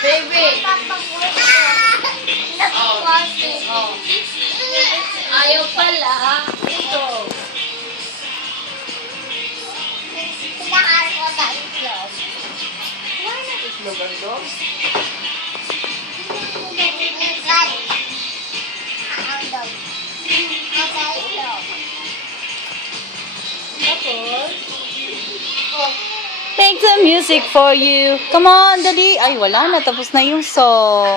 Baby! Oh. Ayaw pala. Ito. Pinakain ko sa itlog. Wala na itlog ang dog. Tapos, Make the music for you. Come on, Daddy. Ay, wala na. Tapos na yung song.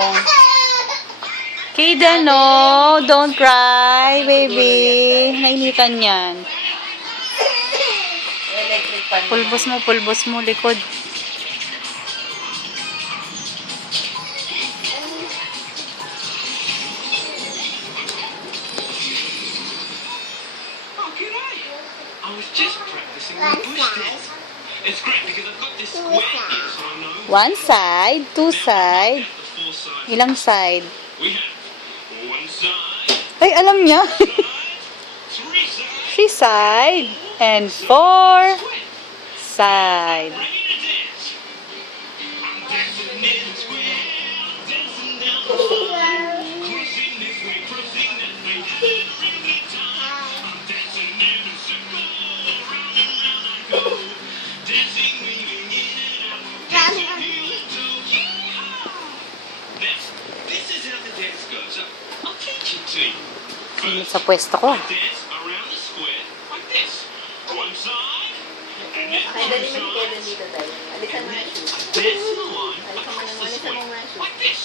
Kaden, no. Don't cry, baby. Nainitan yan. electric pan. Pulbos mo, likod. Oh, g'day. I was just practicing my bush dance. It's great because I've got this square here, so I know. One side, two side. The four sides. Ilang side? We have one side, Ay, alam niya. three sides, Three side and four square. side. Ready to dance. I'm dancing in the square, dancing down the line, cruising this way, cruising that way, having a real good time. I'm dancing in a circle, round and round I go, dancing, weaving in and out, dancing heel to toe. Yeehaw! Now, this is how the dance goes. I'll teach it to you. Sa pwesto ko. Dance around the square like this. One side, and then ay, one dali mo side. ni dito tayo. Alisan mo na shoes. Dance in a line Alisan mo across na, the alisan square mo muna shoes. like this.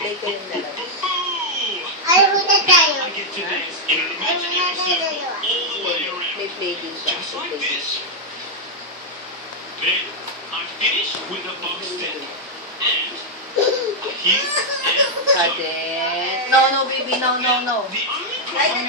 Play ko yung dalawa. Boom! Ayaw na tayo. I get to dance in an imaginary circle all the way around, May play din siya. just like this. Then I finish with a box step and a heel and toe. Kadet. No, baby. No. The only problem